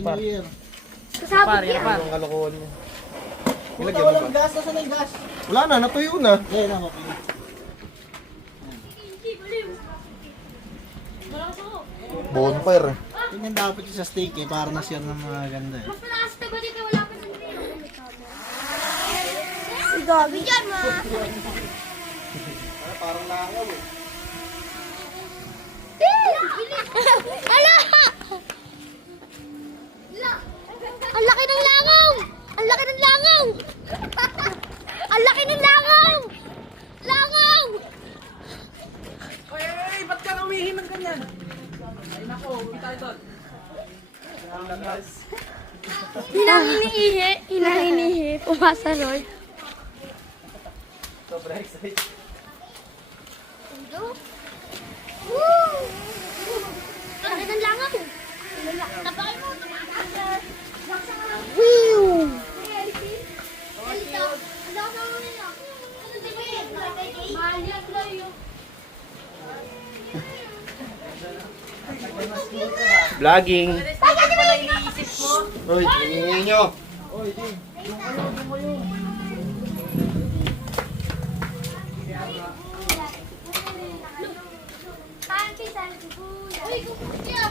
Happy New Year. Kasabot yan. Ang kalokohan niya. Puta, Ilagyan mo walang ba? gas. Nasaan na yung gas? Wala na, natuyo na. Yan na, okay. Bonfire eh. Tingnan dapat yung sa steak eh, para na-share ng mga ganda eh. Gabi dyan, ma. Parang langaw eh. Ala! Ang laki ng langaw! Ang laki ng langaw! Ang laki ng langaw! Langaw! Ay, ba't ka umihin ng ganyan? Ay, nako, uwi tayo doon. Hinahinihi. Hinahinihi. Pumasa, Lord. Sobra excited. Woo! Ang laki ng langaw! Tapakin mo! Woo! Vlogging. Pala iniisip mo? Uy, tingin nyo. Thank you, kuya.